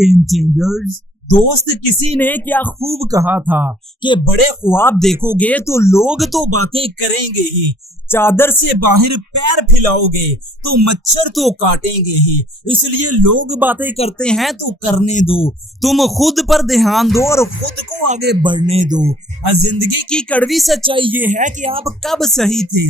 Game changers. दोस्त किसी ने क्या खूब कहा था कि बड़े ख्वाब देखोगे तो लोग तो बातें करेंगे ही, चादर से बाहर पैर फैलाओगे तो मच्छर तो काटेंगे ही। इसलिए लोग बातें करते हैं तो करने दो, तुम खुद पर ध्यान दो और खुद को आगे बढ़ने दो। जिंदगी की कड़वी सच्चाई ये है कि आप कब सही थे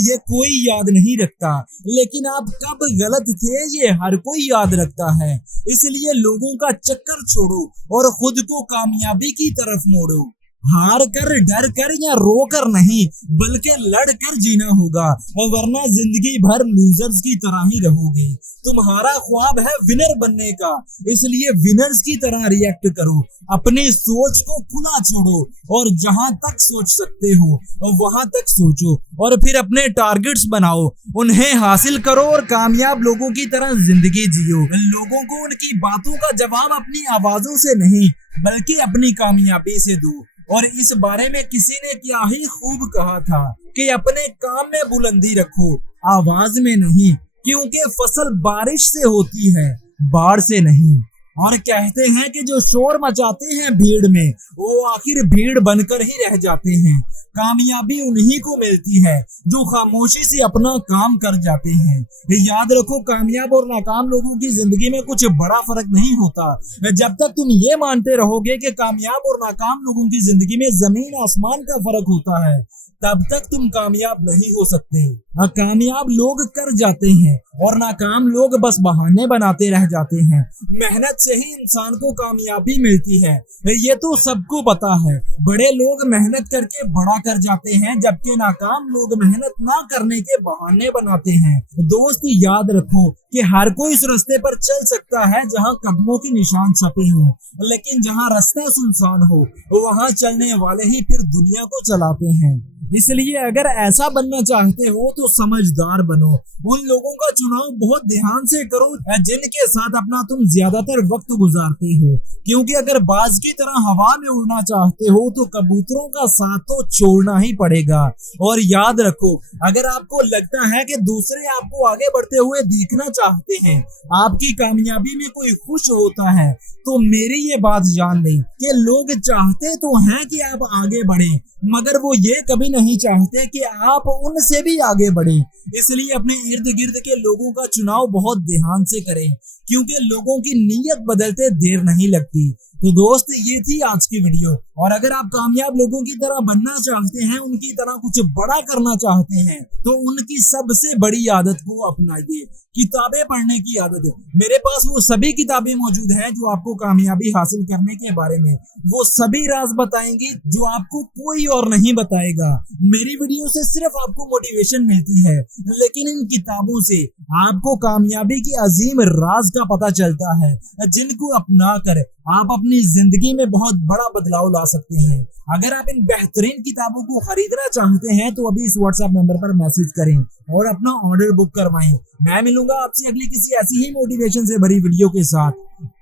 ये कोई याद नहीं रखता, लेकिन आप कब गलत थे ये हर कोई याद रखता है। इसलिए लोगों का चक्कर छोड़ो और खुद को कामयाबी की तरफ मोड़ो। हार कर, डर कर या रो कर नहीं, बल्कि लड़ कर जीना होगा, वरना जिंदगी भर लूजर्स की तरह ही रहोगे। तुम्हारा ख्वाब है विनर बनने का, इसलिए विनर्स की तरह रिएक्ट करो। अपनी सोच को खुला छोड़ो और जहां तक सोच सकते हो वहां तक सोचो, और फिर अपने टारगेट्स बनाओ, उन्हें हासिल करो और कामयाब लोगों की तरह जिंदगी जियो। लोगों को उनकी बातों का जवाब अपनी आवाजों से नहीं बल्कि अपनी कामयाबी से दो। और इस बारे में किसी ने क्या ही खूब कहा था कि अपने काम में बुलंदी रखो, आवाज में नहीं, क्योंकि फसल बारिश से होती है, बाढ़ से नहीं। और कहते हैं कि जो शोर मचाते हैं भीड़ में वो आखिर भीड़ बनकर ही रह जाते हैं। कामयाबी उन्हीं को मिलती है जो खामोशी से अपना काम कर जाते हैं। याद रखो, कामयाब और नाकाम लोगों की जिंदगी में कुछ बड़ा फर्क नहीं होता। जब तक तुम ये मानते रहोगे कि कामयाब और नाकाम लोगों की जिंदगी में जमीन आसमान का फर्क होता है, तब तक तुम कामयाब नहीं हो सकते। कामयाब लोग कर जाते हैं और नाकाम लोग बस बहाने बनाते रह जाते हैं। मेहनत से ही इंसान को कामयाबी मिलती है, ये तो सबको पता है। बड़े लोग मेहनत करके बड़ा कर जाते हैं, जबकि नाकाम लोग मेहनत ना करने के बहाने बनाते हैं। दोस्त याद रखो कि हर कोई इस रास्ते पर चल सकता है जहां कदमों के निशान छपे हों, लेकिन जहां रास्ता सुनसान हो वहां चलने वाले ही फिर दुनिया को चलाते हैं। इसलिए अगर ऐसा बनना चाहते हो तो समझदार बनो। उन लोगों का चुनाव बहुत ध्यान से करो जिनके साथ अपना तुम ज्यादातर वक्त गुजारते हो, क्योंकि अगर बाज की तरह हवा में उड़ना चाहते हो तो कबूतरों का साथ तो छोड़ना ही पड़ेगा। और याद रखो, अगर आपको लगता है कि दूसरे आपको आगे बढ़ते हुए देखना चाहते हैं, आपकी कामयाबी में कोई खुश होता है, तो मेरी ये बात जान लें कि लोग चाहते तो हैं कि आप आगे बढ़ें, मगर वो ये कभी नहीं चाहते कि आप उनसे भी आगे बढ़ें। इसलिए अपने इर्द गिर्द के लोगों का चुनाव बहुत ध्यान से करें, क्योंकि लोगों की नीयत बदलते देर नहीं लगती। तो दोस्त, ये थी आज की वीडियो। और अगर आप कामयाब लोगों की तरह बनना चाहते हैं, उनकी तरह कुछ बड़ा करना चाहते हैं, तो उनकी सबसे बड़ी आदत को अपनाइए, किताबें पढ़ने की आदत। मेरे पास वो सभी किताबें मौजूद हैं जो आपको कामयाबी हासिल करने के बारे में वो सभी राज बताएंगी जो आपको कोई और नहीं बताएगा। मेरी वीडियो से सिर्फ आपको मोटिवेशन मिलती है, लेकिन इन किताबों से आपको कामयाबी की अजीम राज का पता चलता है, जिनको अपना कर आप अपनी जिंदगी में बहुत बड़ा बदलाव ला सकते हैं। अगर आप इन बेहतरीन किताबों को खरीदना चाहते हैं तो अभी इस व्हाट्सएप नंबर पर मैसेज करें और अपना ऑर्डर बुक करवाएं। मैं मिलूंगा आपसे अगली किसी ऐसी ही मोटिवेशन से भरी वीडियो के साथ।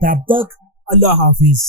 तब तक अल्लाह हाफिज।